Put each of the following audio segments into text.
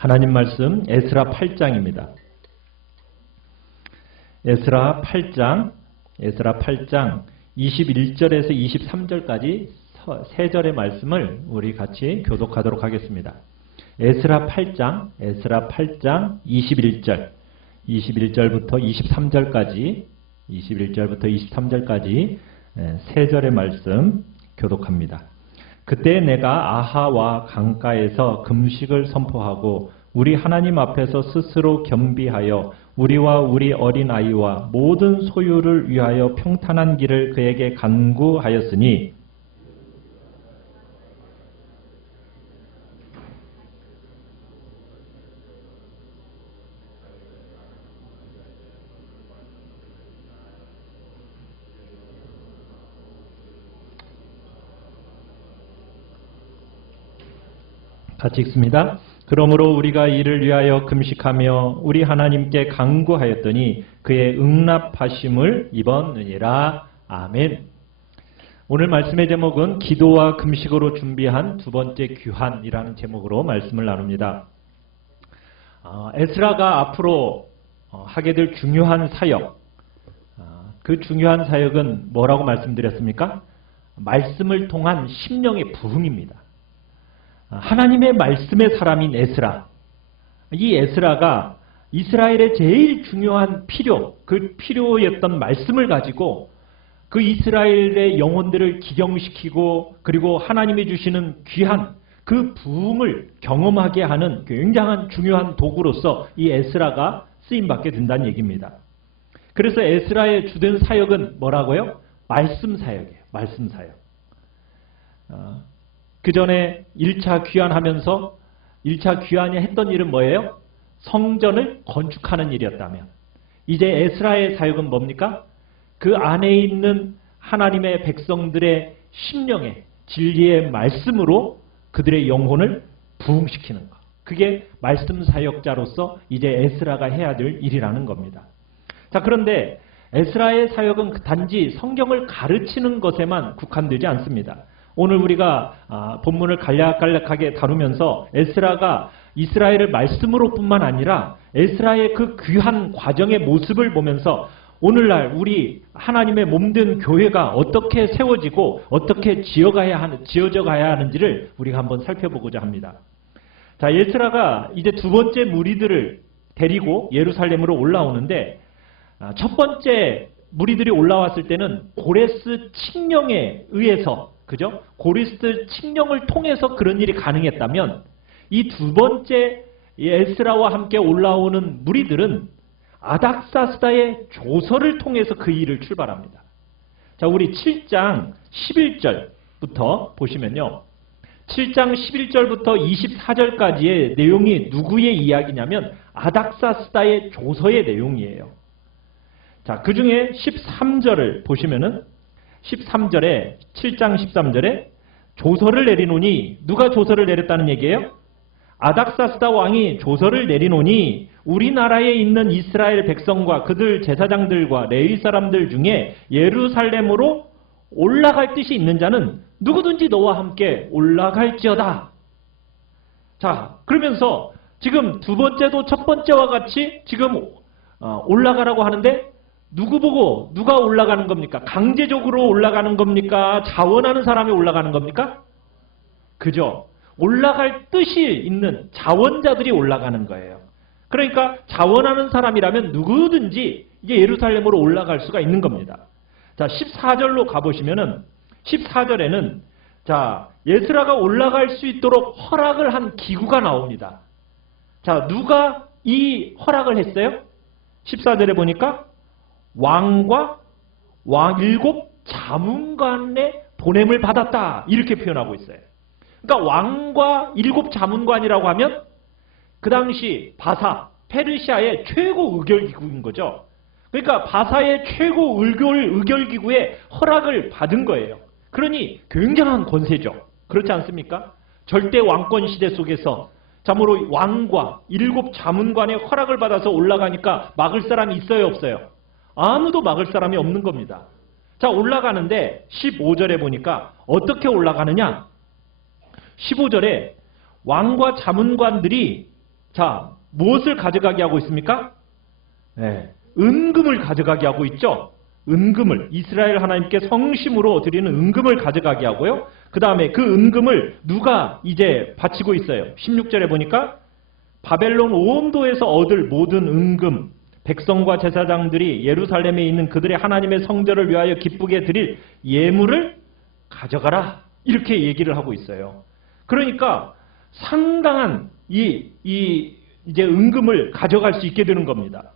하나님 말씀 에스라 8장입니다. 에스라 8장 21절에서 23절까지 세 절의 말씀을 우리 같이 교독하도록 하겠습니다. 에스라 8장 21절부터 23절까지 세 절의 말씀 교독합니다. 그때 내가 아하와 강가에서 금식을 선포하고 우리 하나님 앞에서 스스로 겸비하여 우리와 우리 어린아이와 모든 소유를 위하여 평탄한 길을 그에게 간구하였으니 같이 읽습니다. 그러므로 우리가 이를 위하여 금식하며 우리 하나님께 간구하였더니 그의 응답하심을 입었느니라. 아멘. 오늘 말씀의 제목은 기도와 금식으로 준비한 두 번째 귀환이라는 제목으로 말씀을 나눕니다. 에스라가 앞으로 하게 될 중요한 사역, 그 중요한 사역은 뭐라고 말씀드렸습니까? 말씀을 통한 심령의 부흥입니다. 하나님의 말씀의 사람인 에스라, 이 에스라가 이스라엘의 제일 중요한 그 필요였던 말씀을 가지고 그 이스라엘의 영혼들을 기경시키고 그리고 하나님이 주시는 귀한 그 부흥을 경험하게 하는 굉장한 중요한 도구로서 이 에스라가 쓰임받게 된다는 얘기입니다. 그래서 에스라의 주된 사역은 뭐라고요? 말씀 사역이에요. 말씀 사역. 그 전에 1차 귀환하면서 1차 귀환이 했던 일은 뭐예요? 성전을 건축하는 일이었다면 이제 에스라의 사역은 뭡니까? 그 안에 있는 하나님의 백성들의 심령에 진리의 말씀으로 그들의 영혼을 부흥시키는 것. 그게 말씀 사역자로서 이제 에스라가 해야 될 일이라는 겁니다. 자, 그런데 에스라의 사역은 단지 성경을 가르치는 것에만 국한되지 않습니다. 오늘 우리가 본문을 간략간략하게 다루면서 에스라가 이스라엘을 말씀으로 뿐만 아니라 에스라의 그 귀한 과정의 모습을 보면서 오늘날 우리 하나님의 몸된 교회가 어떻게 세워지고 어떻게 지어져 가야 하는지를 우리가 한번 살펴보고자 합니다. 자, 에스라가 이제 두 번째 무리들을 데리고 예루살렘으로 올라오는데 첫 번째 무리들이 올라왔을 때는 고레스 칙령에 의해서 그죠? 고레스 칙령을 통해서 그런 일이 가능했다면 이 두 번째 에스라와 함께 올라오는 무리들은 아닥사스다의 조서를 통해서 그 일을 출발합니다. 자, 우리 7장 11절부터 보시면요. 7장 11절부터 24절까지의 내용이 누구의 이야기냐면 아닥사스다의 조서의 내용이에요. 자, 그 중에 13절을 보시면은 13절에 7장 13절에 조서를 내리노니 누가 조서를 내렸다는 얘기예요? 아닥사스다 왕이 조서를 내리노니 우리나라에 있는 이스라엘 백성과 그들 제사장들과 레위 사람들 중에 예루살렘으로 올라갈 뜻이 있는 자는 누구든지 너와 함께 올라갈지어다. 자, 그러면서 지금 두 번째도 첫 번째와 같이 지금 올라가라고 하는데 누구 보고 누가 올라가는 겁니까? 강제적으로 올라가는 겁니까? 자원하는 사람이 올라가는 겁니까? 그죠? 올라갈 뜻이 있는 자원자들이 올라가는 거예요. 그러니까 자원하는 사람이라면 누구든지 이제 예루살렘으로 올라갈 수가 있는 겁니다. 자, 14절로 가보시면은 14절에는 자, 에스라가 올라갈 수 있도록 허락을 한 기구가 나옵니다. 자, 누가 이 허락을 했어요? 14절에 보니까 왕과 일곱 자문관의 보냄을 받았다. 이렇게 표현하고 있어요. 그러니까 왕과 일곱 자문관이라고 하면 그 당시 바사, 페르시아의 최고 의결기구인 거죠. 그러니까 바사의 최고 의결기구의 허락을 받은 거예요. 그러니 굉장한 권세죠. 그렇지 않습니까? 절대 왕권 시대 속에서 참으로 왕과 일곱 자문관의 허락을 받아서 올라가니까 막을 사람이 있어요, 없어요? 아무도 막을 사람이 없는 겁니다. 자, 올라가는데 15절에 보니까 어떻게 올라가느냐? 15절에 왕과 자문관들이 자, 무엇을 가져가게 하고 있습니까? 네, 은금을 가져가게 하고 있죠. 은금을, 이스라엘 하나님께 성심으로 드리는 은금을 가져가게 하고요. 그 다음에 그 은금을 누가 이제 바치고 있어요? 16절에 보니까 바벨론 온도에서 얻을 모든 은금, 백성과 제사장들이 예루살렘에 있는 그들의 하나님의 성전을 위하여 기쁘게 드릴 예물을 가져가라. 이렇게 얘기를 하고 있어요. 그러니까 상당한 이제 은금을 가져갈 수 있게 되는 겁니다.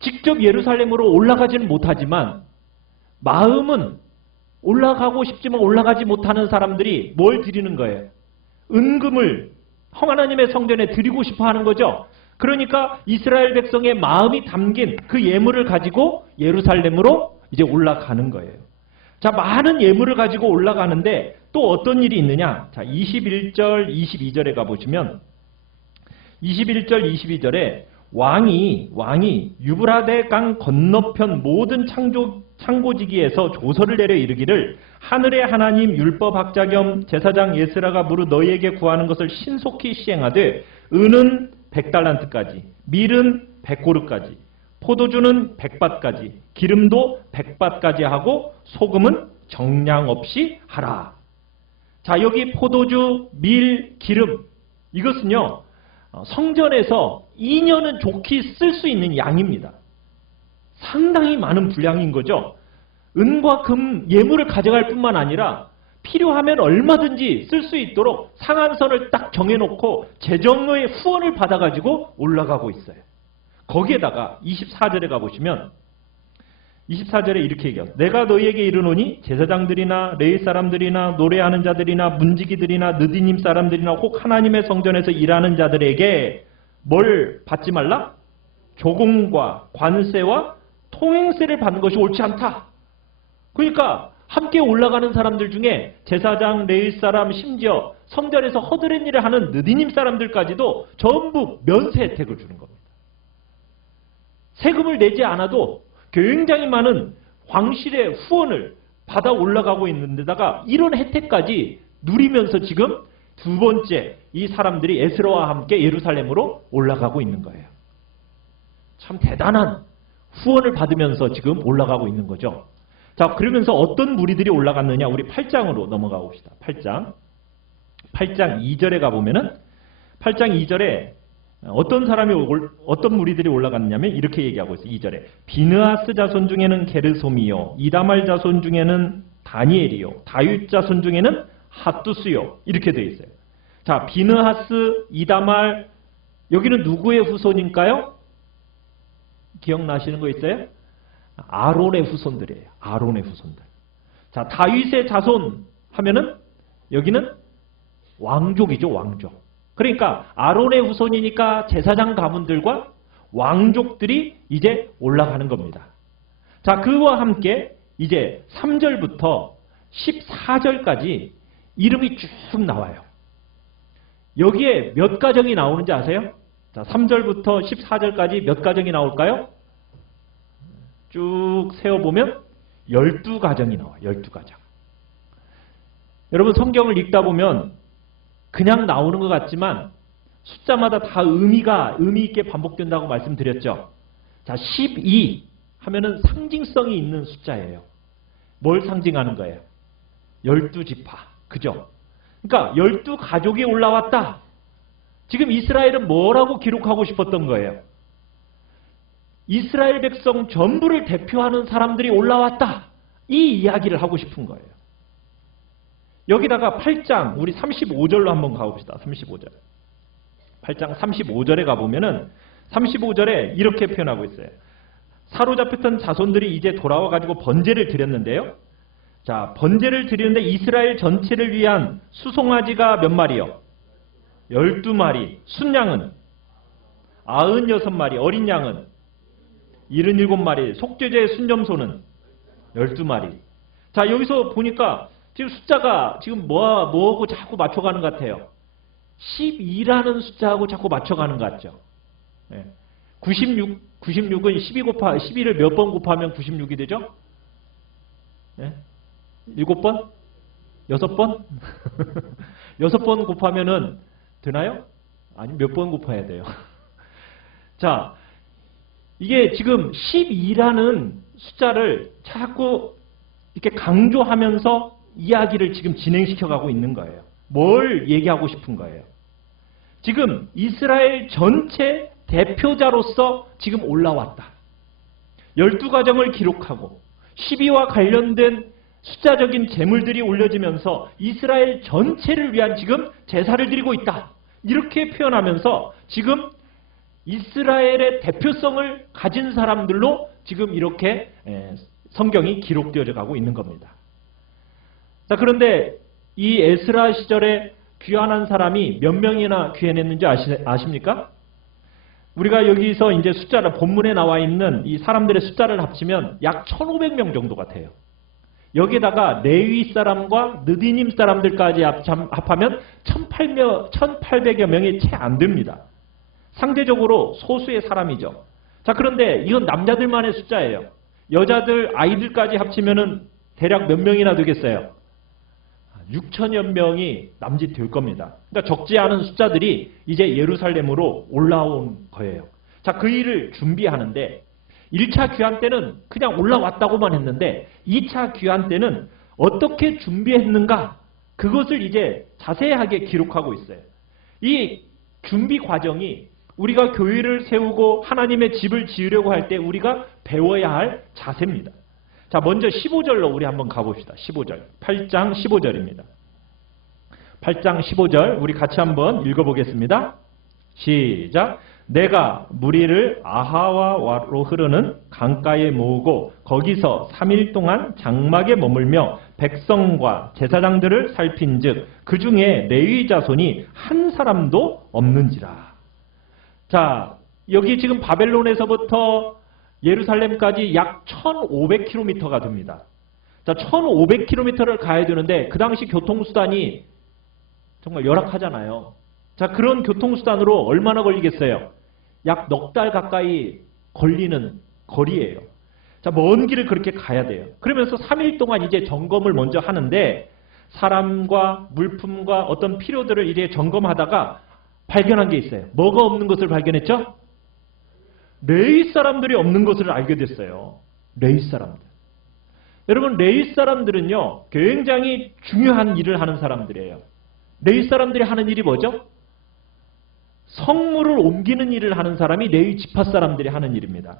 직접 예루살렘으로 올라가지는 못하지만 마음은 올라가고 싶지만 올라가지 못하는 사람들이 뭘 드리는 거예요? 은금을 하나님의 성전에 드리고 싶어 하는 거죠. 그러니까 이스라엘 백성의 마음이 담긴 그 예물을 가지고 예루살렘으로 이제 올라가는 거예요. 자, 많은 예물을 가지고 올라가는데 또 어떤 일이 있느냐? 자, 21절, 22절에 가보시면 21절, 22절에 왕이 유브라데 강 건너편 모든 창고지기에서 조서를 내려 이르기를 하늘의 하나님 율법학자 겸 제사장 예스라가 무릇 너희에게 구하는 것을 신속히 시행하되 은은 100달란트까지 밀은 100고르까지 포도주는 100밭까지 기름도 100밭까지 하고 소금은 정량 없이 하라. 자, 여기 포도주, 밀, 기름 이것은요 성전에서 2년은 좋게 쓸 수 있는 양입니다. 상당히 많은 분량인 거죠. 은과 금 예물을 가져갈 뿐만 아니라 필요하면 얼마든지 쓸 수 있도록 상한선을 딱 정해놓고 재정의 후원을 받아가지고 올라가고 있어요. 거기에다가 24절에 가보시면 24절에 이렇게 얘기해요. 내가 너희에게 이르노니 제사장들이나 레위 사람들이나 노래하는 자들이나 문지기들이나 느디님 사람들이나 혹 하나님의 성전에서 일하는 자들에게 뭘 받지 말라? 조공과 관세와 통행세를 받는 것이 옳지 않다. 그러니까 함께 올라가는 사람들 중에 제사장, 레위 사람, 심지어 성전에서 허드렛 일을 하는 느디님 사람들까지도 전부 면세 혜택을 주는 겁니다. 세금을 내지 않아도 굉장히 많은 황실의 후원을 받아 올라가고 있는데다가 이런 혜택까지 누리면서 지금 두 번째 이 사람들이 에스라와 함께 예루살렘으로 올라가고 있는 거예요. 참 대단한 후원을 받으면서 지금 올라가고 있는 거죠. 자, 그러면서 어떤 무리들이 올라갔느냐? 우리 8장으로 넘어가 봅시다. 8장 2절에 가보면은 8장 2절에 어떤 무리들이 올라갔냐면 이렇게 얘기하고 있어요. 2절에 비느하스 자손 중에는 게르솜이요 이다말 자손 중에는 다니엘이요 다윗 자손 중에는 핫두스요 이렇게 되어 있어요. 자, 비느하스, 이다말 여기는 누구의 후손일까요? 기억나시는 거 있어요? 아론의 후손들이에요. 아론의 후손들. 자, 다윗의 자손 하면은 여기는 왕족이죠. 왕족. 그러니까 아론의 후손이니까 제사장 가문들과 왕족들이 이제 올라가는 겁니다. 자, 그와 함께 이제 3절부터 14절까지 이름이 쭉 나와요. 여기에 몇 가정이 나오는지 아세요? 자, 3절부터 14절까지 몇 가정이 나올까요? 쭉 세어보면 12가정이 나와요. 12가정. 여러분 성경을 읽다 보면 그냥 나오는 것 같지만 숫자마다 다 의미 있게 반복된다고 말씀드렸죠. 자, 12 하면은 상징성이 있는 숫자예요. 뭘 상징하는 거예요? 12지파. 그죠? 그러니까 12가족이 올라왔다. 지금 이스라엘은 뭐라고 기록하고 싶었던 거예요? 이스라엘 백성 전부를 대표하는 사람들이 올라왔다. 이 이야기를 하고 싶은 거예요. 여기다가 8장 우리 35절로 한번 가봅시다. 35절. 8장 35절에 가보면은 35절에 이렇게 표현하고 있어요. 사로잡혔던 자손들이 이제 돌아와 가지고 번제를 드렸는데요. 자, 번제를 드리는데 이스라엘 전체를 위한 수송아지가 몇 마리요? 12마리. 순양은 96마리. 어린 양은 77마리. 속죄제 순점소는 12마리. 자, 여기서 보니까 지금 숫자가 지금 뭐하고 자꾸 맞춰가는 것 같아요. 12라는 숫자하고 자꾸 맞춰가는 것 같죠. 96은 12를 몇 번 곱하면 96이 되죠? 7번? 6번? 6번 곱하면은 되나요? 아니, 몇 번 곱해야 돼요? 자, 이게 지금 12라는 숫자를 자꾸 이렇게 강조하면서 이야기를 지금 진행시켜가고 있는 거예요. 뭘 얘기하고 싶은 거예요? 지금 이스라엘 전체 대표자로서 지금 올라왔다. 12가정을 기록하고 12와 관련된 숫자적인 제물들이 올려지면서 이스라엘 전체를 위한 지금 제사를 드리고 있다. 이렇게 표현하면서 지금 이스라엘의 대표성을 가진 사람들로 지금 이렇게 성경이 기록되어 가고 있는 겁니다. 자, 그런데 이 에스라 시절에 귀환한 사람이 몇 명이나 귀환했는지 아십니까? 우리가 여기서 이제 숫자를 본문에 나와 있는 이 사람들의 숫자를 합치면 약 1,500명 정도가 돼요. 여기다가 레위 사람과 느디님 사람들까지 합하면 1,800여 명이 채 안 됩니다. 상대적으로 소수의 사람이죠. 자, 그런데 이건 남자들만의 숫자예요. 여자들, 아이들까지 합치면은 대략 몇 명이나 되겠어요? 6천여 명이 남짓될 겁니다. 그러니까 적지 않은 숫자들이 이제 예루살렘으로 올라온 거예요. 자, 그 일을 준비하는데 1차 귀환 때는 그냥 올라왔다고만 했는데 2차 귀환 때는 어떻게 준비했는가? 그것을 이제 자세하게 기록하고 있어요. 이 준비 과정이 우리가 교회를 세우고 하나님의 집을 지으려고 할 때 우리가 배워야 할 자세입니다. 자, 먼저 15절로 우리 한번 가봅시다. 15절. 8장 15절입니다. 8장 15절 우리 같이 한번 읽어보겠습니다. 시작. 내가 무리를 아하와로 흐르는 강가에 모으고 거기서 3일 동안 장막에 머물며 백성과 제사장들을 살핀즉 그 중에 레위 자손이 한 사람도 없는지라. 자, 여기 지금 바벨론에서부터 예루살렘까지 약 1,500km가 됩니다. 자, 1,500km를 가야 되는데 그 당시 교통수단이 정말 열악하잖아요. 자, 그런 교통수단으로 얼마나 걸리겠어요? 약 넉 달 가까이 걸리는 거리예요. 자, 먼 길을 그렇게 가야 돼요. 그러면서 3일 동안 이제 점검을 먼저 하는데 사람과 물품과 어떤 필요들을 이제 점검하다가 발견한 게 있어요. 뭐가 없는 것을 발견했죠? 레위 사람들이 없는 것을 알게 됐어요. 레위 사람들. 여러분, 레위 사람들은요, 굉장히 중요한 일을 하는 사람들이에요. 레위 사람들이 하는 일이 뭐죠? 성물을 옮기는 일을 하는 사람이 레위 지파 사람들이 하는 일입니다.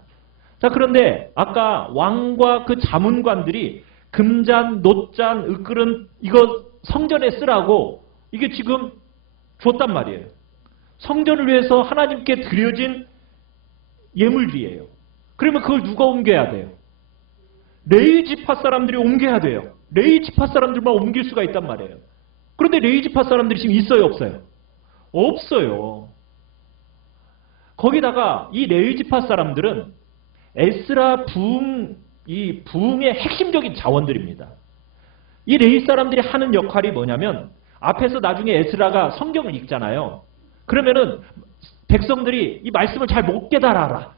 자, 그런데 아까 왕과 그 자문관들이 금잔, 놋잔, 읍그릇 이거 성전에 쓰라고 이게 지금 줬단 말이에요. 성전을 위해서 하나님께 드려진 예물들이에요. 그러면 그걸 누가 옮겨야 돼요? 레위 지파 사람들이 옮겨야 돼요. 레위 지파 사람들만 옮길 수가 있단 말이에요. 그런데 레위 지파 사람들이 지금 있어요, 없어요? 없어요. 거기다가 이 레위 지파 사람들은 에스라 이 부흥의 핵심적인 자원들입니다. 이 레위 사람들이 하는 역할이 뭐냐면 앞에서 나중에 에스라가 성경을 읽잖아요. 그러면은 백성들이 이 말씀을 잘 못 깨달아라.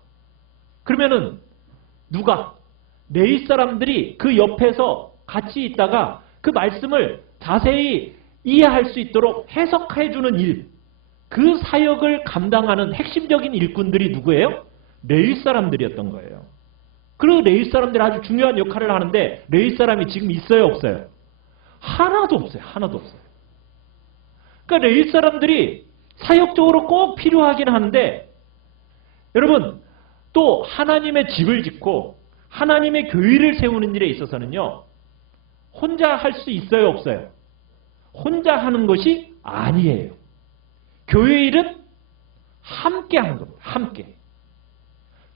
그러면은 누가? 레위 사람들이 그 옆에서 같이 있다가 그 말씀을 자세히 이해할 수 있도록 해석해주는 일. 그 사역을 감당하는 핵심적인 일꾼들이 누구예요? 레위 사람들이었던 거예요. 그리고 레위 사람들이 아주 중요한 역할을 하는데 레위 사람이 지금 있어요, 없어요? 하나도 없어요. 하나도 없어요. 그러니까 레위 사람들이 사역적으로 꼭 필요하긴 한데 여러분 또 하나님의 집을 짓고 하나님의 교회를 세우는 일에 있어서는요. 혼자 할 수 있어요, 없어요? 혼자 하는 것이 아니에요. 교회 일은 함께 하는 겁니다. 함께.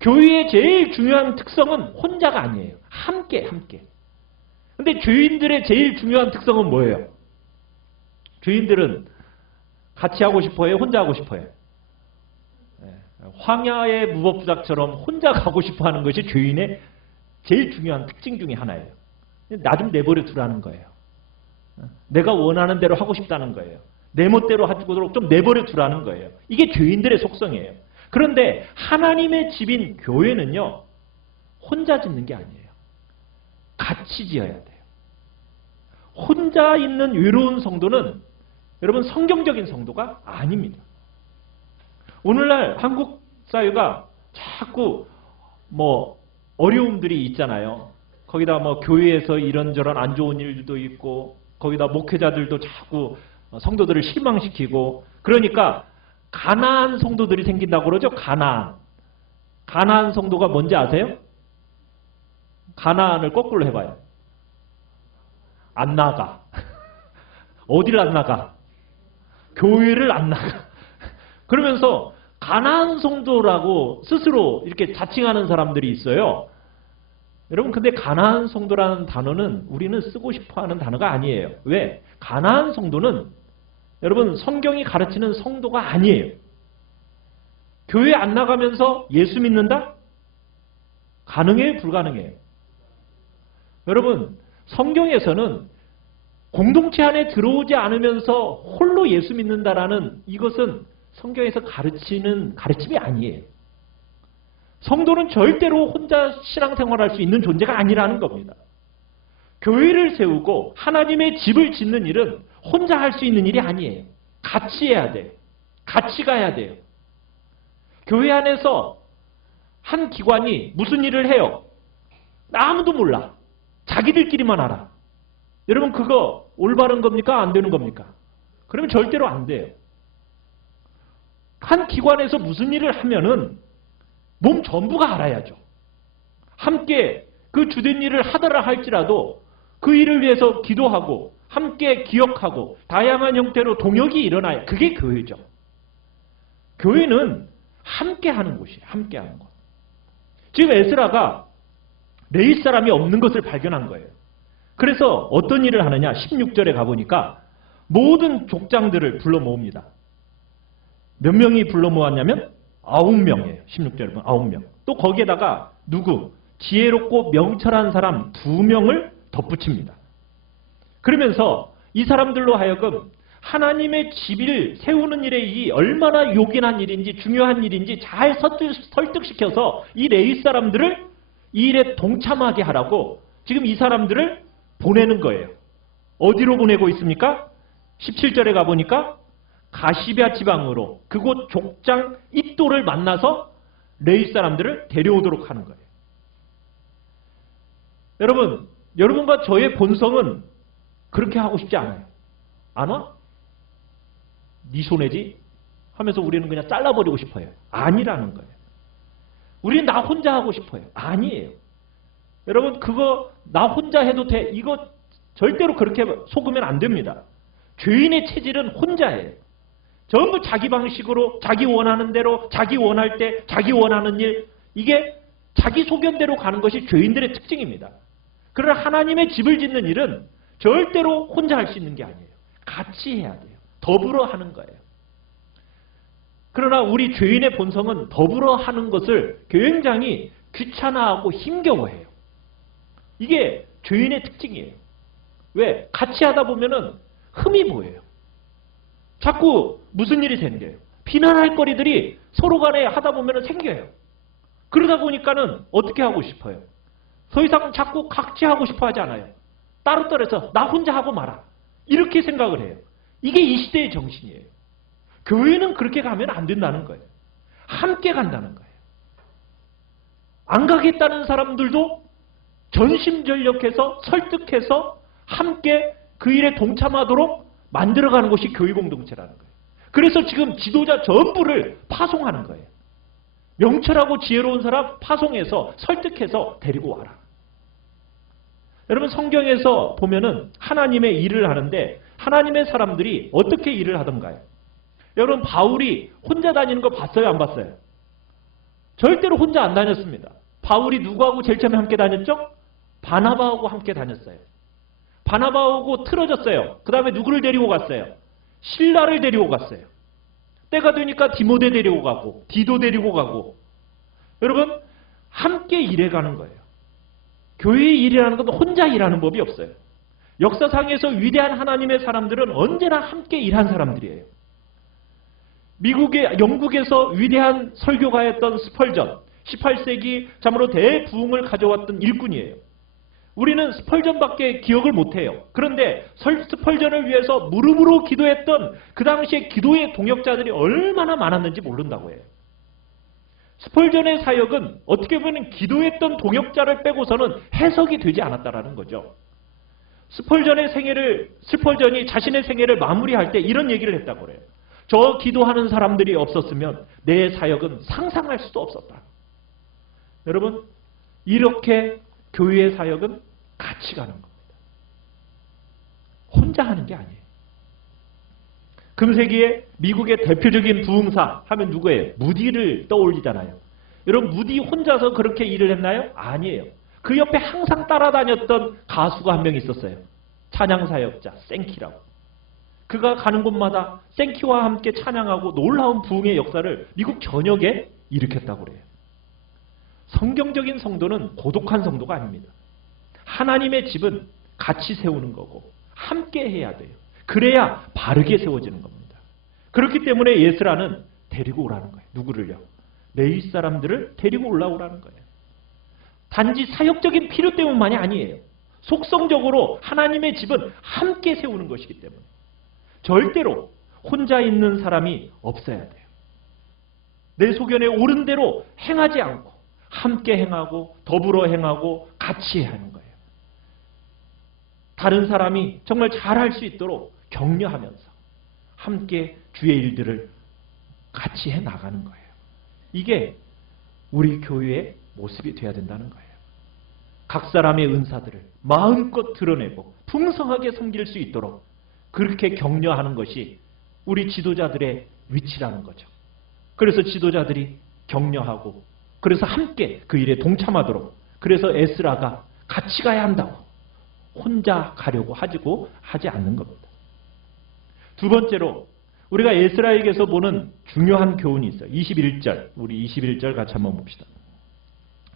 교회의 제일 중요한 특성은 혼자가 아니에요. 함께. 근데 죄인들의 제일 중요한 특성은 뭐예요? 죄인들은 같이 하고 싶어요? 혼자 하고 싶어요? 황야의 무법주작처럼 혼자 가고 싶어 하는 것이 죄인의 제일 중요한 특징 중에 하나예요. 나 좀 내버려 두라는 거예요. 내가 원하는 대로 하고 싶다는 거예요. 내 멋대로 하도록 좀 내버려 두라는 거예요. 이게 죄인들의 속성이에요. 그런데 하나님의 집인 교회는요. 혼자 짓는 게 아니에요. 같이 지어야 돼요. 혼자 있는 외로운 성도는 여러분 성경적인 성도가 아닙니다. 오늘날 한국 사회가 자꾸 뭐 어려움들이 있잖아요. 거기다 뭐 교회에서 이런저런 안 좋은 일도 있고, 거기다 목회자들도 자꾸 성도들을 실망시키고, 그러니까 가난한 성도들이 생긴다고 그러죠. 가난한 성도가 뭔지 아세요? 가난을 거꾸로 해봐요. 안 나가. 어디를 안 나가? 교회를 안 나가. 그러면서 가난한 성도라고 스스로 이렇게 자칭하는 사람들이 있어요. 여러분, 근데 가난한 성도라는 단어는 우리는 쓰고 싶어하는 단어가 아니에요. 왜? 가난한 성도는 여러분 성경이 가르치는 성도가 아니에요. 교회 안 나가면서 예수 믿는다? 가능해요? 불가능해요? 여러분, 성경에서는 공동체 안에 들어오지 않으면서 홀로 예수 믿는다라는 이것은 성경에서 가르치는 가르침이 아니에요. 성도는 절대로 혼자 신앙생활할 수 있는 존재가 아니라는 겁니다. 교회를 세우고 하나님의 집을 짓는 일은 혼자 할 수 있는 일이 아니에요. 같이 해야 돼요. 같이 가야 돼요. 교회 안에서 한 기관이 무슨 일을 해요? 아무도 몰라. 자기들끼리만 알아. 여러분, 그거 올바른 겁니까? 안 되는 겁니까? 그러면 절대로 안 돼요. 한 기관에서 무슨 일을 하면은 몸 전부가 알아야죠. 함께 그 주된 일을 하더라 할지라도 그 일을 위해서 기도하고 함께 기억하고 다양한 형태로 동역이 일어나야 그게 교회죠. 교회는 함께 하는 곳이에요. 함께 하는 곳. 지금 에스라가 레위 사람이 없는 것을 발견한 거예요. 그래서 어떤 일을 하느냐? 16절에 가보니까 모든 족장들을 불러 모읍니다. 몇 명이 불러 모았냐면 9명이에요. 16절에 보면 9명. 또 거기에다가 누구? 지혜롭고 명철한 사람 2명을 덧붙입니다. 그러면서 이 사람들로 하여금 하나님의 집을 세우는 일에 이 얼마나 요긴한 일인지 중요한 일인지 잘 설득시켜서 이 레위 사람들을 이 일에 동참하게 하라고 지금 이 사람들을 보내는 거예요. 어디로 보내고 있습니까? 17절에 가보니까 가시베아 지방으로 그곳 족장 입도를 만나서 레위 사람들을 데려오도록 하는 거예요. 여러분, 여러분과 저의 본성은 그렇게 하고 싶지 않아요. 안 와? 네 손해지? 하면서 우리는 그냥 잘라버리고 싶어요. 아니라는 거예요. 우리는 나 혼자 하고 싶어요. 아니에요. 여러분, 그거 나 혼자 해도 돼. 이거 절대로 그렇게 속으면 안 됩니다. 죄인의 체질은 혼자예요. 전부 자기 방식으로 자기 원하는 대로 자기 원할 때 자기 원하는 일, 이게 자기 소견대로 가는 것이 죄인들의 특징입니다. 그러나 하나님의 집을 짓는 일은 절대로 혼자 할 수 있는 게 아니에요. 같이 해야 돼요. 더불어 하는 거예요. 그러나 우리 죄인의 본성은 더불어 하는 것을 굉장히 귀찮아하고 힘겨워해요. 이게 죄인의 특징이에요. 왜? 같이 하다 보면은 흠이 보여요. 자꾸 무슨 일이 생겨요. 비난할 거리들이 서로 간에 하다 보면은 생겨요. 그러다 보니까는 어떻게 하고 싶어요? 더 이상 자꾸 같이 하고 싶어 하지 않아요. 따로따로해서 나 혼자 하고 말아. 이렇게 생각을 해요. 이게 이 시대의 정신이에요. 교회는 그렇게 가면 안 된다는 거예요. 함께 간다는 거예요. 안 가겠다는 사람들도 전심전력해서 설득해서 함께 그 일에 동참하도록 만들어가는 것이 교회 공동체라는 거예요. 그래서 지금 지도자 전부를 파송하는 거예요. 명철하고 지혜로운 사람 파송해서 설득해서 데리고 와라. 여러분, 성경에서 보면은 하나님의 일을 하는데 하나님의 사람들이 어떻게 일을 하던가요? 여러분, 바울이 혼자 다니는 거 봤어요? 안 봤어요? 절대로 혼자 안 다녔습니다. 바울이 누구하고 제일 처음에 함께 다녔죠? 바나바하고 함께 다녔어요. 바나바하고 틀어졌어요. 그 다음에 누구를 데리고 갔어요? 실라를 데리고 갔어요. 때가 되니까 디모데 데리고 가고 디도 데리고 가고. 여러분, 함께 일해가는 거예요. 교회의 일이라는 건 혼자 일하는 법이 없어요. 역사상에서 위대한 하나님의 사람들은 언제나 함께 일한 사람들이에요. 영국에서 위대한 설교가였던 스펄전, 18세기 참으로 대부흥을 가져왔던 일꾼이에요. 우리는 스펄전밖에 기억을 못해요. 그런데 스펄전을 위해서 무릎으로 기도했던 그 당시에 기도의 동역자들이 얼마나 많았는지 모른다고 해요. 스펄전의 사역은 어떻게 보면 기도했던 동역자를 빼고서는 해석이 되지 않았다라는 거죠. 스펄전이 자신의 생애를 마무리할 때 이런 얘기를 했다고 그래요. 저 기도하는 사람들이 없었으면 내 사역은 상상할 수도 없었다. 여러분, 이렇게 교회의 사역은 같이 가는 겁니다. 혼자 하는 게 아니에요. 금세기에 미국의 대표적인 부흥사 하면 누구예요? 무디를 떠올리잖아요. 여러분, 무디 혼자서 그렇게 일을 했나요? 아니에요. 그 옆에 항상 따라다녔던 가수가 한 명 있었어요. 찬양사역자 생키라고. 그가 가는 곳마다 생키와 함께 찬양하고 놀라운 부흥의 역사를 미국 전역에 일으켰다고 그래요. 성경적인 성도는 고독한 성도가 아닙니다. 하나님의 집은 같이 세우는 거고 함께 해야 돼요. 그래야 바르게 세워지는 겁니다. 그렇기 때문에 예스라는 데리고 오라는 거예요. 누구를요? 레위 사람들을 데리고 올라오라는 거예요. 단지 사역적인 필요 때문만이 아니에요. 속성적으로 하나님의 집은 함께 세우는 것이기 때문에 절대로 혼자 있는 사람이 없어야 돼요. 내 소견에 옳은 대로 행하지 않고 함께 행하고 더불어 행하고 같이 해야 하는 거예요. 다른 사람이 정말 잘할 수 있도록 격려하면서 함께 주의 일들을 같이 해 나가는 거예요. 이게 우리 교회의 모습이 되어야 된다는 거예요. 각 사람의 은사들을 마음껏 드러내고 풍성하게 섬길 수 있도록 그렇게 격려하는 것이 우리 지도자들의 위치라는 거죠. 그래서 지도자들이 격려하고 그래서 함께 그 일에 동참하도록 그래서 에스라가 같이 가야 한다고 혼자 가려고 하지 않는 겁니다. 두 번째로 우리가 에스라에게서 보는 중요한 교훈이 있어요. 21절, 우리 21절 같이 한번 봅시다.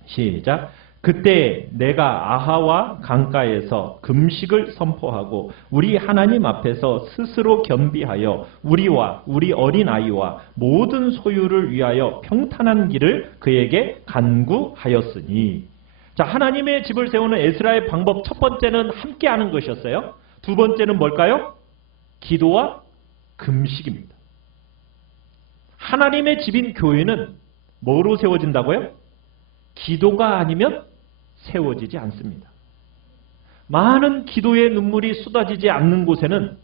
시작. 그때 내가 아하와 강가에서 금식을 선포하고 우리 하나님 앞에서 스스로 겸비하여 우리와 우리 어린아이와 모든 소유를 위하여 평탄한 길을 그에게 간구하였으니. 자, 하나님의 집을 세우는 에스라의 방법 첫 번째는 함께하는 것이었어요. 두 번째는 뭘까요? 기도와 금식입니다. 하나님의 집인 교회는 뭐로 세워진다고요? 기도가 아니면 세워지지 않습니다. 많은 기도의 눈물이 쏟아지지 않는 곳에는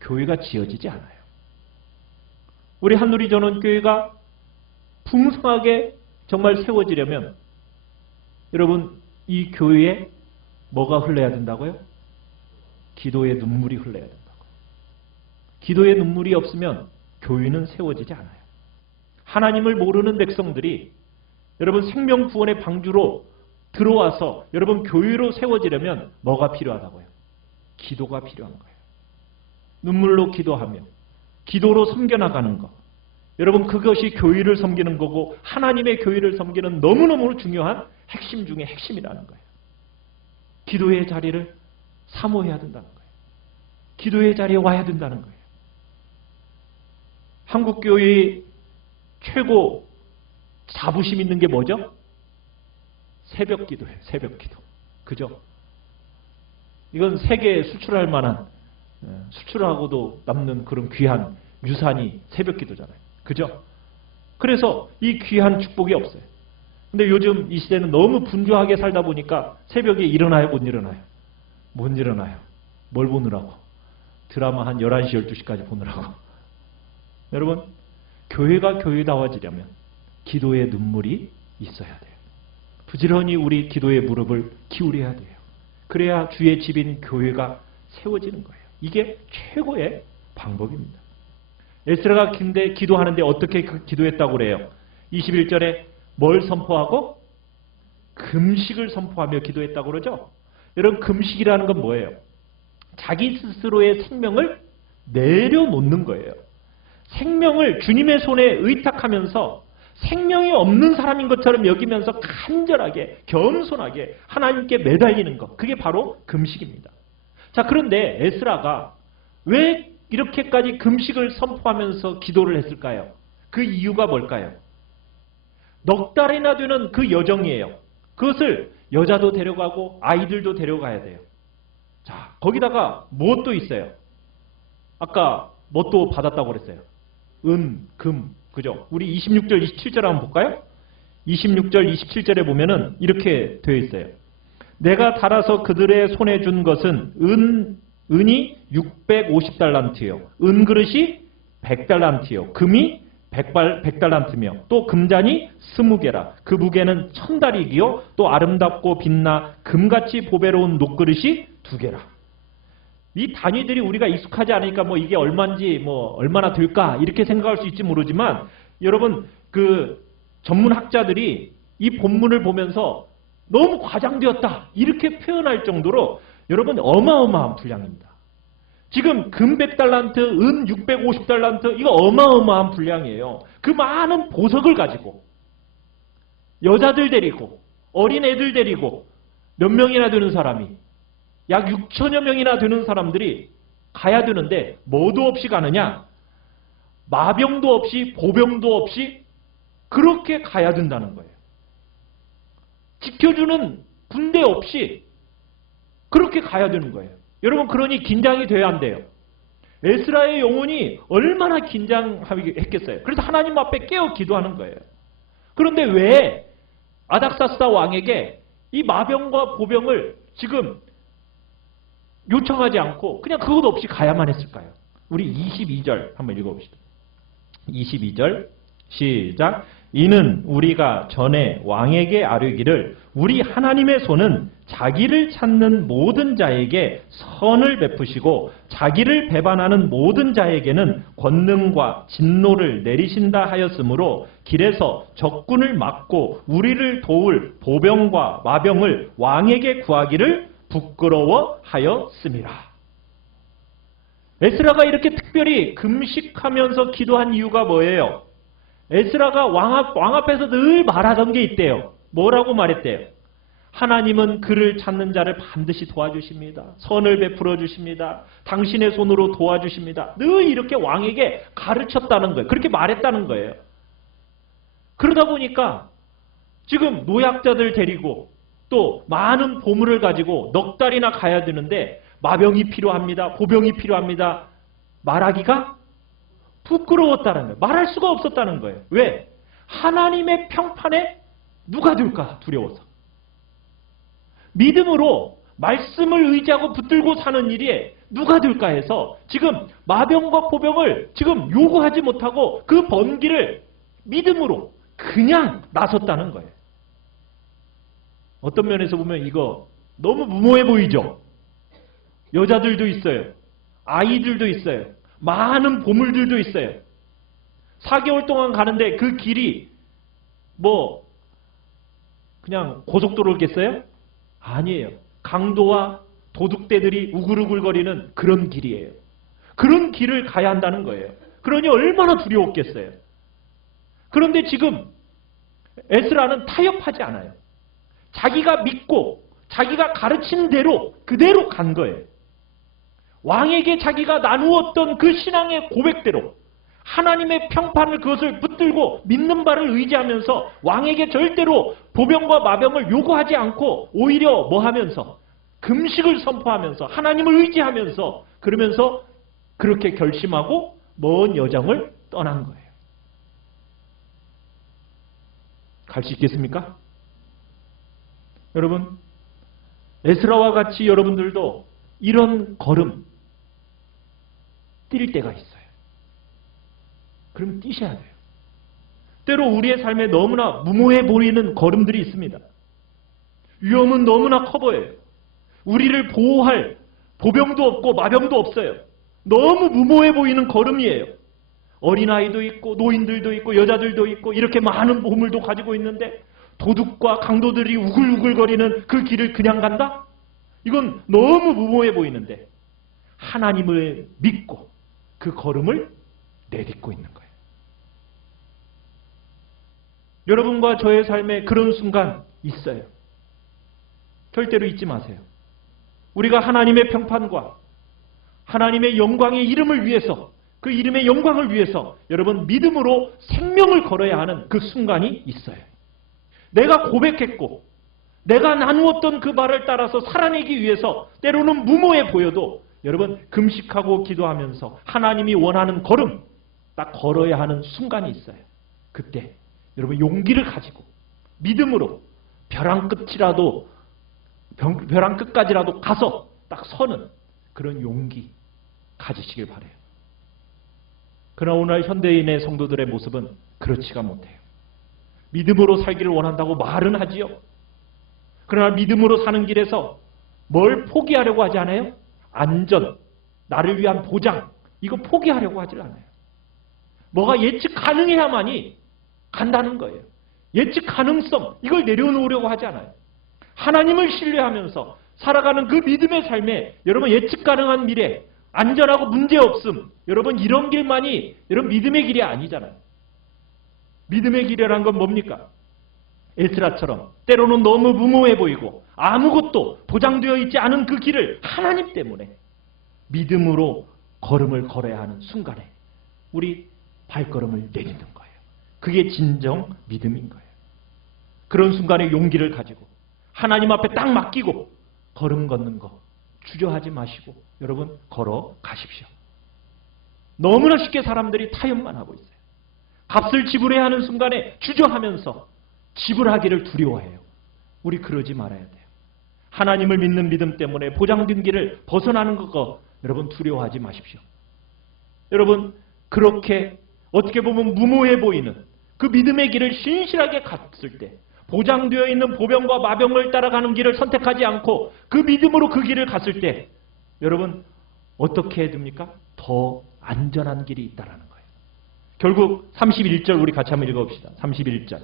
교회가 지어지지 않아요. 우리 한누리 전원교회가 풍성하게 정말 세워지려면 여러분 이 교회에 뭐가 흘러야 된다고요? 기도의 눈물이 흘러야 된다고요. 기도의 눈물이 없으면 교회는 세워지지 않아요. 하나님을 모르는 백성들이 여러분 생명 구원의 방주로 들어와서 여러분 교회로 세워지려면 뭐가 필요하다고요? 기도가 필요한 거예요. 눈물로 기도하며 기도로 섬겨나가는 것. 여러분 그것이 교회를 섬기는 거고 하나님의 교회를 섬기는 너무너무 중요한 핵심 중에 핵심이라는 거예요. 기도의 자리를 사모해야 된다는 거예요. 기도의 자리에 와야 된다는 거예요. 한국교회의 최고 자부심 있는 게 뭐죠? 새벽 기도예요. 새벽 기도. 그죠? 이건 세계에 수출할 만한 수출하고도 남는 그런 귀한 유산이 새벽 기도잖아요. 그죠? 그래서 이 귀한 축복이 없어요. 근데 요즘 이 시대는 너무 분주하게 살다 보니까 새벽에 일어나요? 못 일어나요? 못 일어나요. 뭘 보느라고? 드라마 한 11시, 12시까지 보느라고. 여러분, 교회가 교회다워지려면 기도의 눈물이 있어야 돼요. 부지런히 우리 기도의 무릎을 기울여야 돼요. 그래야 주의 집인 교회가 세워지는 거예요. 이게 최고의 방법입니다. 에스라가 근데 기도하는데 어떻게 기도했다고 그래요? 21절에 뭘 선포하고? 금식을 선포하며 기도했다고 그러죠? 여러분 금식이라는 건 뭐예요? 자기 스스로의 생명을 내려놓는 거예요. 생명을 주님의 손에 의탁하면서 생명이 없는 사람인 것처럼 여기면서 간절하게 겸손하게 하나님께 매달리는 것. 그게 바로 금식입니다. 자, 그런데 에스라가 왜 이렇게까지 금식을 선포하면서 기도를 했을까요? 그 이유가 뭘까요? 넉 달이나 되는 그 여정이에요. 그것을 여자도 데려가고 아이들도 데려가야 돼요. 자, 거기다가 무엇도 있어요. 아까 뭣도 받았다고 그랬어요. 은, 금, 그죠? 우리 26절, 27절 한번 볼까요? 26절, 27절에 보면은 이렇게 되어 있어요. 내가 달아서 그들의 손에 준 것은 은이 650달란트요. 은그릇이 100달란트요. 금이 100달란트며 또 금잔이 20개라. 그 무게는 1000다리기요. 또 아름답고 빛나 금같이 보배로운 녹그릇이 2개라. 이 단위들이 우리가 익숙하지 않으니까 뭐 이게 얼마인지 뭐 얼마나 될까 이렇게 생각할 수 있지 모르지만 여러분 그 전문 학자들이 이 본문을 보면서 너무 과장되었다 이렇게 표현할 정도로 여러분 어마어마한 분량입니다. 지금 금 100달란트, 은 650달란트 이거 어마어마한 분량이에요. 그 많은 보석을 가지고 여자들 데리고 어린애들 데리고 몇 명이나 되는 사람이 약 6천여 명이나 되는 사람들이 가야 되는데 뭐도 없이 가느냐? 마병도 없이 보병도 없이 그렇게 가야 된다는 거예요. 지켜주는 군대 없이 그렇게 가야 되는 거예요. 여러분 그러니 긴장이 돼야 안 돼요. 에스라의 영혼이 얼마나 긴장했겠어요. 그래서 하나님 앞에 깨어 기도하는 거예요. 그런데 왜 아닥사스다 왕에게 이 마병과 보병을 지금 요청하지 않고 그냥 그것 없이 가야만 했을까요? 우리 22절 한번 읽어봅시다. 22절 시작. 이는 우리가 전에 왕에게 아뢰기를 우리 하나님의 손은 자기를 찾는 모든 자에게 선을 베푸시고 자기를 배반하는 모든 자에게는 권능과 진노를 내리신다 하였으므로 길에서 적군을 막고 우리를 도울 보병과 마병을 왕에게 구하기를 부끄러워하였음이라. 에스라가 이렇게 특별히 금식하면서 기도한 이유가 뭐예요? 에스라가 왕 앞에서 늘 말하던 게 있대요. 뭐라고 말했대요? 하나님은 그를 찾는 자를 반드시 도와주십니다. 선을 베풀어 주십니다. 당신의 손으로 도와주십니다. 늘 이렇게 왕에게 가르쳤다는 거예요. 그렇게 말했다는 거예요. 그러다 보니까 지금 노약자들 데리고 또 많은 보물을 가지고 넉 달이나 가야 되는데 마병이 필요합니다. 보병이 필요합니다. 말하기가 부끄러웠다는 거예요. 말할 수가 없었다는 거예요. 왜? 하나님의 평판에 누가 될까 두려워서. 믿음으로 말씀을 의지하고 붙들고 사는 일이 누가 될까 해서 지금 마병과 보병을 지금 요구하지 못하고 그 번기를 믿음으로 그냥 나섰다는 거예요. 어떤 면에서 보면 이거 너무 무모해 보이죠? 여자들도 있어요. 아이들도 있어요. 많은 보물들도 있어요. 4개월 동안 가는데 그 길이 뭐 그냥 고속도로겠어요? 아니에요. 강도와 도둑대들이 우글우글거리는 그런 길이에요. 그런 길을 가야 한다는 거예요. 그러니 얼마나 두려웠겠어요. 그런데 지금 에스라는 타협하지 않아요. 자기가 믿고 자기가 가르친 대로 그대로 간 거예요. 왕에게 자기가 나누었던 그 신앙의 고백대로 하나님의 평판을 그것을 붙들고 믿는 바를 의지하면서 왕에게 절대로 보병과 마병을 요구하지 않고 오히려 뭐 하면서 금식을 선포하면서 하나님을 의지하면서 그러면서 그렇게 결심하고 먼 여정을 떠난 거예요. 갈 수 있겠습니까? 여러분, 에스라와 같이 여러분들도 이런 걸음 뛸 때가 있어요. 그럼 뛰셔야 돼요. 때로 우리의 삶에 너무나 무모해 보이는 걸음들이 있습니다. 위험은 너무나 커 보여요. 우리를 보호할 보병도 없고 마병도 없어요. 너무 무모해 보이는 걸음이에요. 어린아이도 있고 노인들도 있고 여자들도 있고 이렇게 많은 보물도 가지고 있는데 도둑과 강도들이 우글우글거리는 그 길을 그냥 간다? 이건 너무 무모해 보이는데 하나님을 믿고 그 걸음을 내딛고 있는 거예요. 여러분과 저의 삶에 그런 순간 있어요. 절대로 잊지 마세요. 우리가 하나님의 평판과 하나님의 영광의 이름을 위해서 그 이름의 영광을 위해서 여러분 믿음으로 생명을 걸어야 하는 그 순간이 있어요. 내가 고백했고 내가 나누었던 그 말을 따라서 살아내기 위해서 때로는 무모해 보여도 여러분 금식하고 기도하면서 하나님이 원하는 걸음 딱 걸어야 하는 순간이 있어요. 그때 여러분 용기를 가지고 믿음으로 벼랑 끝까지라도 가서 딱 서는 그런 용기 가지시길 바라요. 그러나 오늘 현대인의 성도들의 모습은 그렇지가 못해요. 믿음으로 살기를 원한다고 말은 하지요. 그러나 믿음으로 사는 길에서 뭘 포기하려고 하지 않아요? 안전, 나를 위한 보장, 이거 포기하려고 하질 않아요. 뭐가 예측 가능해야만이 간다는 거예요. 예측 가능성, 이걸 내려놓으려고 하지 않아요. 하나님을 신뢰하면서 살아가는 그 믿음의 삶에 여러분 예측 가능한 미래, 안전하고 문제없음, 여러분 이런 길만이 여러분 믿음의 길이 아니잖아요. 믿음의 길이라는 건 뭡니까? 에스라처럼 때로는 너무 무모해 보이고 아무것도 보장되어 있지 않은 그 길을 하나님 때문에 믿음으로 걸음을 걸어야 하는 순간에 우리 발걸음을 내딛는 거예요. 그게 진정 믿음인 거예요. 그런 순간에 용기를 가지고 하나님 앞에 딱 맡기고 걸음 걷는 거 주저하지 마시고 여러분 걸어가십시오. 너무나 쉽게 사람들이 타협만 하고 있어요. 값을 지불해야 하는 순간에 주저하면서 지불하기를 두려워해요. 우리 그러지 말아야 돼요. 하나님을 믿는 믿음 때문에 보장된 길을 벗어나는 거 여러분 두려워하지 마십시오. 여러분 그렇게 어떻게 보면 무모해 보이는 그 믿음의 길을 신실하게 갔을 때 보장되어 있는 보병과 마병을 따라가는 길을 선택하지 않고 그 믿음으로 그 길을 갔을 때 여러분 어떻게 해야 됩니까? 더 안전한 길이 있다라는 거예요. 결국 31절 우리 같이 한번 읽어봅시다. 31절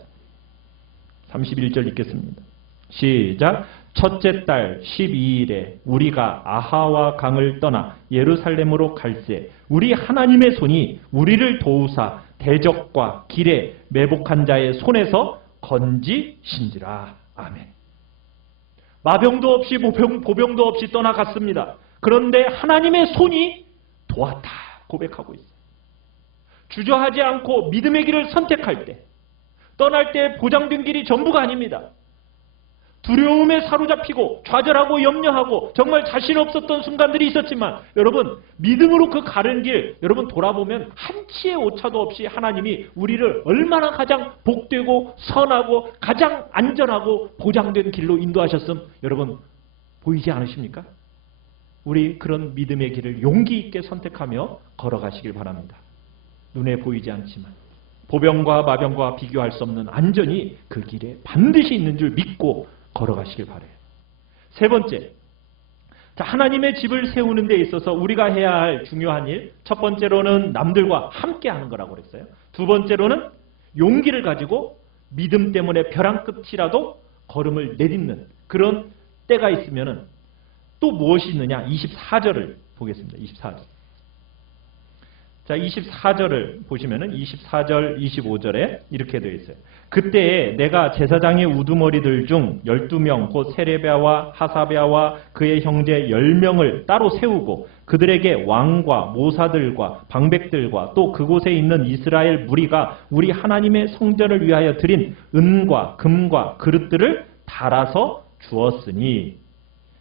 읽겠습니다. 시작. 첫째 달 12일에 우리가 아하와 강을 떠나 예루살렘으로 갈새 우리 하나님의 손이 우리를 도우사 대적과 길에 매복한 자의 손에서 건지신지라. 아멘. 마병도 없이 보병도 없이 떠나갔습니다. 그런데 하나님의 손이 도왔다 고백하고 있어요. 주저하지 않고 믿음의 길을 선택할 때 떠날 때 보장된 길이 전부가 아닙니다. 두려움에 사로잡히고 좌절하고 염려하고 정말 자신 없었던 순간들이 있었지만 여러분 믿음으로 그 가는 길 여러분 돌아보면 한치의 오차도 없이 하나님이 우리를 얼마나 가장 복되고 선하고 가장 안전하고 보장된 길로 인도하셨음 여러분 보이지 않으십니까? 우리 그런 믿음의 길을 용기 있게 선택하며 걸어가시길 바랍니다. 눈에 보이지 않지만 보병과 마병과 비교할 수 없는 안전이 그 길에 반드시 있는 줄 믿고 걸어가시길 바라요. 세 번째, 하나님의 집을 세우는 데 있어서 우리가 해야 할 중요한 일, 첫 번째로는 남들과 함께 하는 거라고 그랬어요. 두 번째로는 용기를 가지고 믿음 때문에 벼랑 끝이라도 걸음을 내딛는 그런 때가 있으면 또 무엇이 있느냐? 24절을 보겠습니다. 24절. 자, 24절을 보시면은 24절, 25절에 이렇게 되어 있어요. 그때에 내가 제사장의 우두머리들 중 12명 곧 세레비아와 하사비아와 그의 형제 10명을 따로 세우고 그들에게 왕과 모사들과 방백들과 또 그곳에 있는 이스라엘 무리가 우리 하나님의 성전을 위하여 드린 은과 금과 그릇들을 달아서 주었으니.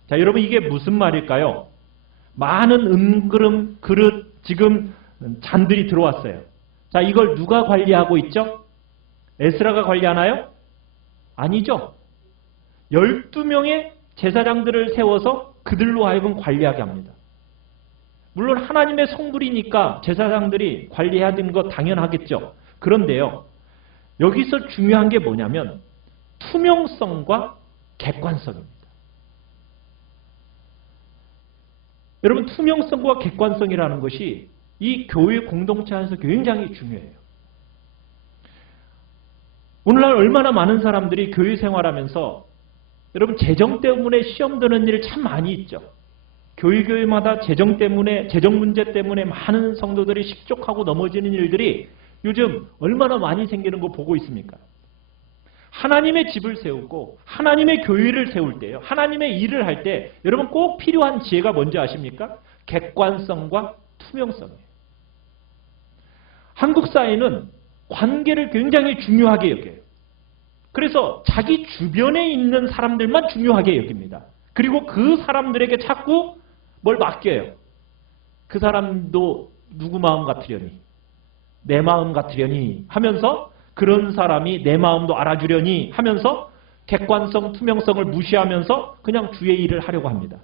자, 여러분 이게 무슨 말일까요? 많은 은그릇 그릇 지금 잔들이 들어왔어요. 자, 이걸 누가 관리하고 있죠? 에스라가 관리하나요? 아니죠. 12명의 제사장들을 세워서 그들로 하여금 관리하게 합니다. 물론 하나님의 성물이니까 제사장들이 관리해야 되는 거 당연하겠죠. 그런데요. 여기서 중요한 게 뭐냐면 투명성과 객관성입니다. 여러분 투명성과 객관성이라는 것이 이 교회 공동체 안에서 굉장히 중요해요. 오늘날 얼마나 많은 사람들이 교회 생활하면서 여러분 재정 때문에 시험 드는 일 참 많이 있죠. 교회마다 재정 문제 때문에 많은 성도들이 식족하고 넘어지는 일들이 요즘 얼마나 많이 생기는 거 보고 있습니까? 하나님의 집을 세우고 하나님의 교회를 세울 때요. 하나님의 일을 할 때 여러분 꼭 필요한 지혜가 뭔지 아십니까? 객관성과 투명성이에요. 한국 사회는 관계를 굉장히 중요하게 여겨요. 그래서 자기 주변에 있는 사람들만 중요하게 여깁니다. 그리고 그 사람들에게 자꾸 뭘 맡겨요. 그 사람도 누구 마음 같으려니, 내 마음 같으려니 하면서 그런 사람이 내 마음도 알아주려니 하면서 객관성, 투명성을 무시하면서 그냥 주의 일을 하려고 합니다.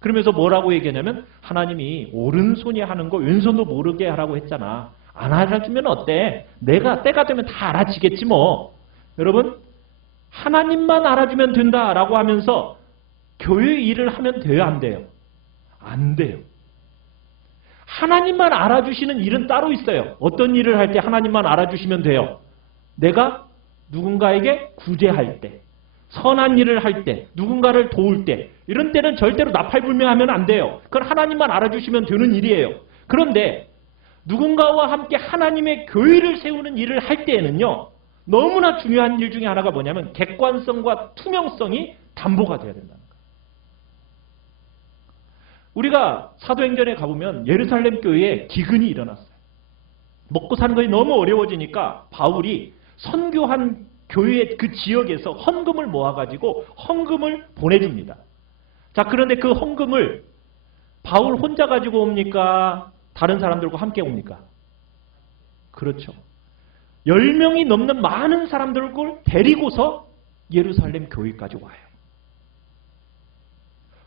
그러면서 뭐라고 얘기하냐면 하나님이 오른손이 하는 거 왼손도 모르게 하라고 했잖아. 안 알아주면 어때? 내가 때가 되면 다 알아지겠지 뭐. 여러분, 하나님만 알아주면 된다라고 하면서 교회 일을 하면 돼요, 안 돼요? 안 돼요. 하나님만 알아주시는 일은 따로 있어요. 어떤 일을 할 때 하나님만 알아주시면 돼요? 내가 누군가에게 구제할 때, 선한 일을 할 때, 누군가를 도울 때, 이런 때는 절대로 나팔불명하면 안 돼요. 그건 하나님만 알아주시면 되는 일이에요. 그런데 누군가와 함께 하나님의 교회를 세우는 일을 할 때에는요, 너무나 중요한 일 중에 하나가 뭐냐면 객관성과 투명성이 담보가 돼야 된다는 거예요. 우리가 사도행전에 가보면 예루살렘 교회에 기근이 일어났어요. 먹고 사는 것이 너무 어려워지니까 바울이 선교한 교회의 그 지역에서 헌금을 모아가지고 헌금을 보내줍니다. 자, 그런데 그 헌금을 바울 혼자 가지고 옵니까? 다른 사람들과 함께 옵니까? 그렇죠. 10명이 넘는 많은 사람들을 데리고서 예루살렘 교회까지 와요.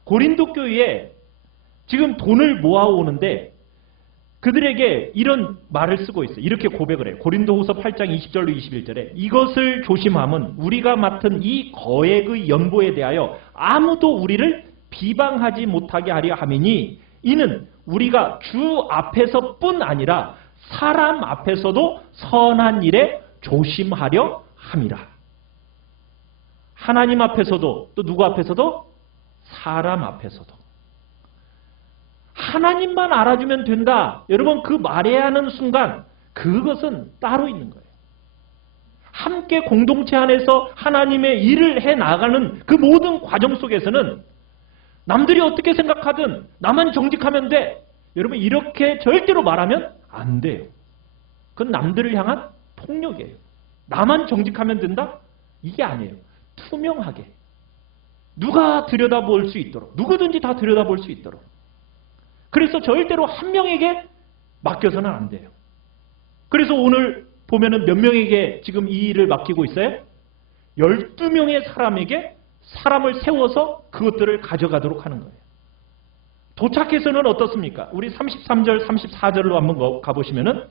고린도 교회에 지금 돈을 모아오는데 그들에게 이런 말을 쓰고 있어요. 이렇게 고백을 해요. 고린도후서 8장 20절로 21절에 이것을 조심함은 우리가 맡은 이 거액의 연보에 대하여 아무도 우리를 비방하지 못하게 하려 함이니 이는 우리가 주 앞에서뿐 아니라 사람 앞에서도 선한 일에 조심하려 함이라. 하나님 앞에서도 또 누구 앞에서도? 사람 앞에서도. 하나님만 알아주면 된다. 여러분 그 말해야 하는 순간 그것은 따로 있는 거예요. 함께 공동체 안에서 하나님의 일을 해나가는 그 모든 과정 속에서는 남들이 어떻게 생각하든 나만 정직하면 돼. 여러분 이렇게 절대로 말하면 안 돼요. 그건 남들을 향한 폭력이에요. 나만 정직하면 된다? 이게 아니에요. 투명하게. 누가 들여다볼 수 있도록. 누구든지 다 들여다볼 수 있도록. 그래서 절대로 한 명에게 맡겨서는 안 돼요. 그래서 오늘 보면은 몇 명에게 지금 이 일을 맡기고 있어요? 12명의 사람에게 사람을 세워서 그것들을 가져가도록 하는 거예요. 도착해서는 어떻습니까? 우리 33절, 34절로 한번 가보시면은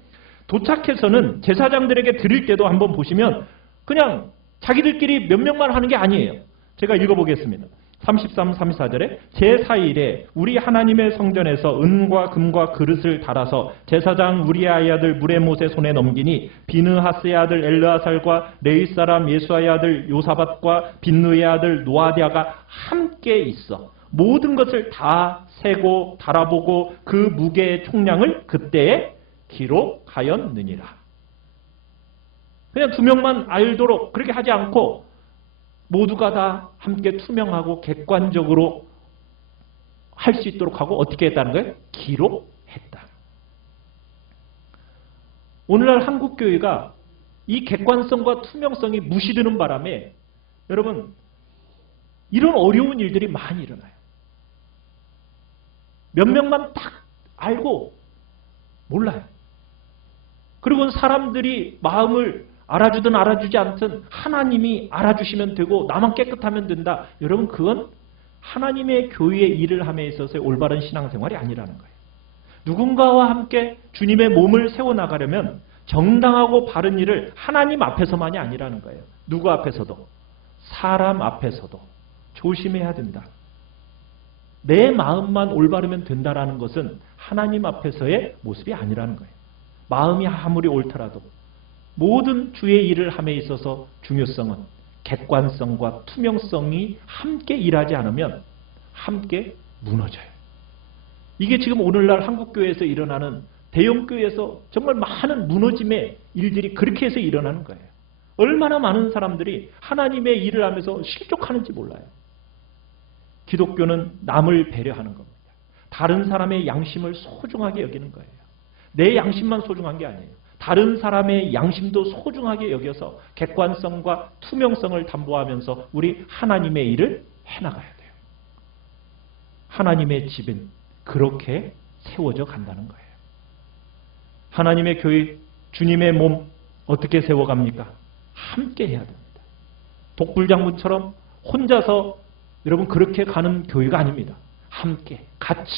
도착해서는 제사장들에게 드릴 때도 한번 보시면 그냥 자기들끼리 몇 명만 하는 게 아니에요. 제가 읽어보겠습니다. 33, 34절에 제4일에 우리 하나님의 성전에서 은과 금과 그릇을 달아서 제사장 우리아의 아들 무레못의 손에 넘기니 비느하스의 아들 엘르아살과 레위 사람 예수아의 아들 요사밧과 빈누의 아들 노아디아가 함께 있어 모든 것을 다 세고 달아보고 그 무게의 총량을 그때에 기록하였느니라. 그냥 2명만 알도록 그렇게 하지 않고 모두가 다 함께 투명하고 객관적으로 할 수 있도록 하고 어떻게 했다는 거예요? 기록했다. 오늘날 한국교회가 이 객관성과 투명성이 무시되는 바람에 여러분 이런 어려운 일들이 많이 일어나요. 몇 명만 딱 알고 몰라요. 그리고 사람들이 마음을 알아주든 알아주지 않든 하나님이 알아주시면 되고 나만 깨끗하면 된다. 여러분 그건 하나님의 교회의 일을 함에 있어서의 올바른 신앙생활이 아니라는 거예요. 누군가와 함께 주님의 몸을 세워나가려면 정당하고 바른 일을 하나님 앞에서만이 아니라는 거예요. 누구 앞에서도 사람 앞에서도 조심해야 된다. 내 마음만 올바르면 된다라는 것은 하나님 앞에서의 모습이 아니라는 거예요. 마음이 아무리 옳더라도 모든 주의 일을 함에 있어서 중요성은 객관성과 투명성이 함께 일하지 않으면 함께 무너져요. 이게 지금 오늘날 한국교회에서 일어나는 대형교회에서 정말 많은 무너짐의 일들이 그렇게 해서 일어나는 거예요. 얼마나 많은 사람들이 하나님의 일을 하면서 실족하는지 몰라요. 기독교는 남을 배려하는 겁니다. 다른 사람의 양심을 소중하게 여기는 거예요. 내 양심만 소중한 게 아니에요. 다른 사람의 양심도 소중하게 여겨서 객관성과 투명성을 담보하면서 우리 하나님의 일을 해나가야 돼요. 하나님의 집은 그렇게 세워져 간다는 거예요. 하나님의 교회, 주님의 몸 어떻게 세워갑니까? 함께 해야 됩니다. 독불장군처럼 혼자서 여러분 그렇게 가는 교회가 아닙니다. 함께, 같이.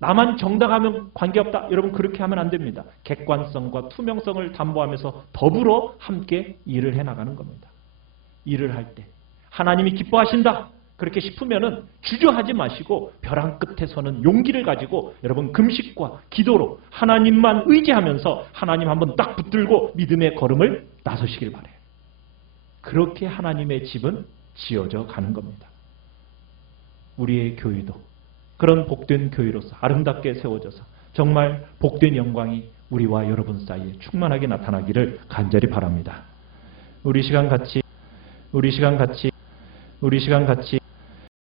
나만 정당하면 관계없다. 여러분 그렇게 하면 안 됩니다. 객관성과 투명성을 담보하면서 더불어 함께 일을 해나가는 겁니다. 일을 할 때 하나님이 기뻐하신다. 그렇게 싶으면은 주저하지 마시고 벼랑 끝에 서는 용기를 가지고 여러분 금식과 기도로 하나님만 의지하면서 하나님 한번 딱 붙들고 믿음의 걸음을 나서시길 바래요. 그렇게 하나님의 집은 지어져 가는 겁니다. 우리의 교회도 그런 복된 교회로서 아름답게 세워져서 정말 복된 영광이 우리와 여러분 사이에 충만하게 나타나기를 간절히 바랍니다. 우리 시간 같이